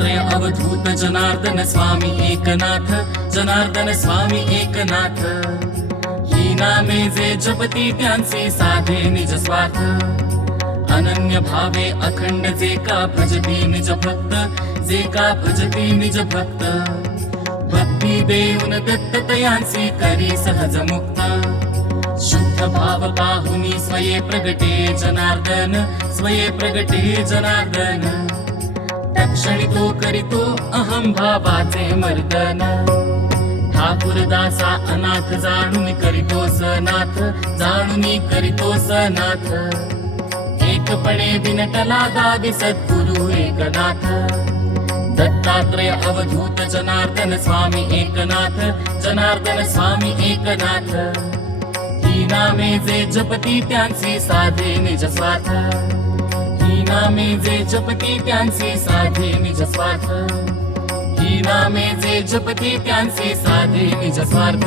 दत्तात्रय अवधूत जनार्दन स्वामी एकनाथ, जनार्दन स्वामी एकनाथ। ही नामे जे जपती त्यांचे साधे निज स्वार्थ, अनन्य भावे अखंड जे का भजती निज भक्त, जे का भजती निज भक्त। भक्ती देऊन दत्ततयांसी करी सहज मुक्त, शुद्ध भाव पाहुनी स्वये प्रगटे जनार्दन, स्वये प्रगटे जनार्दन। तक्षणी तो करीतो अहम भावाचे मर्दन, ठाकुरदासा अनाथ जाणून करीतो सनाथ, जाणून करीतो सनाथ। एकपणे विनटला दावी सद्गुरु एकनाथ, दत्तात्रय अवधूत जनार्दन स्वामी एकनाथ, जनार्दन स्वामी एकनाथ। ही नामे जे जपती त्यांचे साधे निज स्वार्थ, ही नामे जे जपती त्यांचे साधे निज स्वार्थ, ही नामे जे जपती त्यांचे साधे निज स्वार्थ।